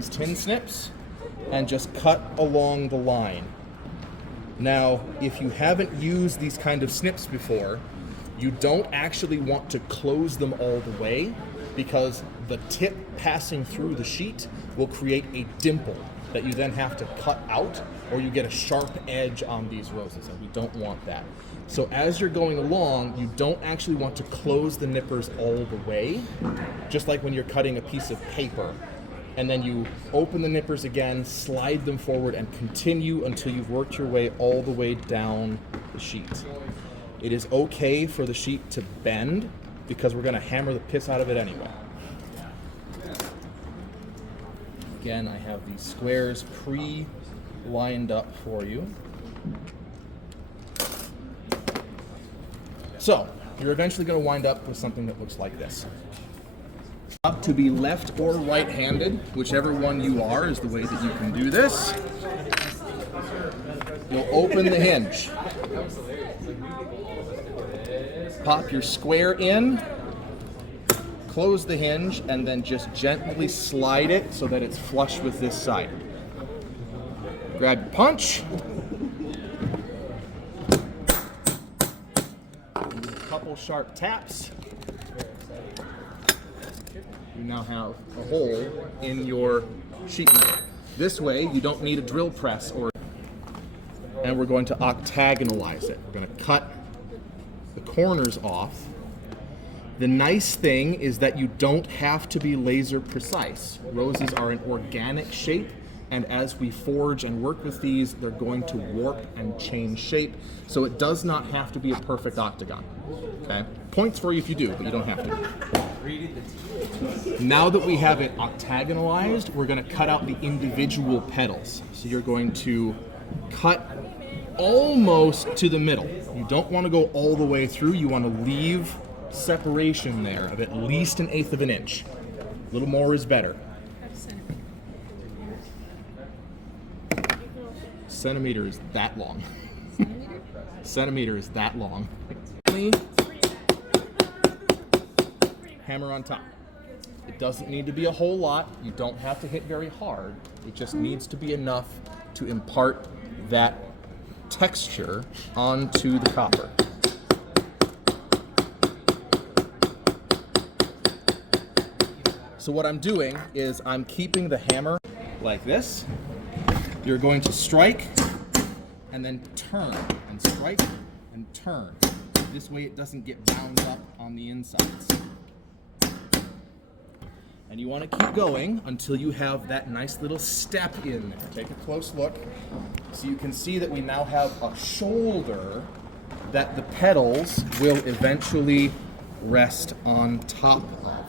these tin snips and just cut along the line. Now, if you haven't used these kind of snips before, you don't actually want to close them all the way because the tip passing through the sheet will create a dimple that you then have to cut out, or you get a sharp edge on these roses, and we don't want that. So as you're going along, you don't actually want to close the nippers all the way, just like when you're cutting a piece of paper. And then you open the nippers again, slide them forward, and continue until you've worked your way all the way down the sheet. It is okay for the sheet to bend because we're going to hammer the piss out of it anyway. Again, I have these squares pre-lined up for you. So, you're eventually going to wind up with something that looks like this. Up to be left or right-handed, whichever one you are is the way that you can do this. You'll open the hinge. Pop your square in, close the hinge, and then just gently slide it so that it's flush with this side. Grab your punch. A couple sharp taps. You now have a hole in your sheet metal. This way, you don't need a drill press and we're going to octagonalize it. We're going to cut the corners off. The nice thing is that you don't have to be laser precise. Roses are an organic shape, and as we forge and work with these, they're going to warp and change shape, so it does not have to be a perfect octagon. Okay? Points for you if you do, but you don't have to. Now that we have it octagonalized, we're going to cut out the individual petals. So you're going to cut almost to the middle. You don't want to go all the way through. You want to leave separation there of at least 1/8 of an inch. A little more is better. Centimeter is that long. Centimeter is that long. Hammer on top. It doesn't need to be a whole lot. You don't have to hit very hard. It just needs to be enough to impart that texture onto the copper. So what I'm doing is I'm keeping the hammer like this. You're going to strike and then turn and strike and turn. This way it doesn't get bound up on the insides. And you want to keep going until you have that nice little step in there. Take a close look. So you can see that we now have a shoulder that the petals will eventually rest on top of.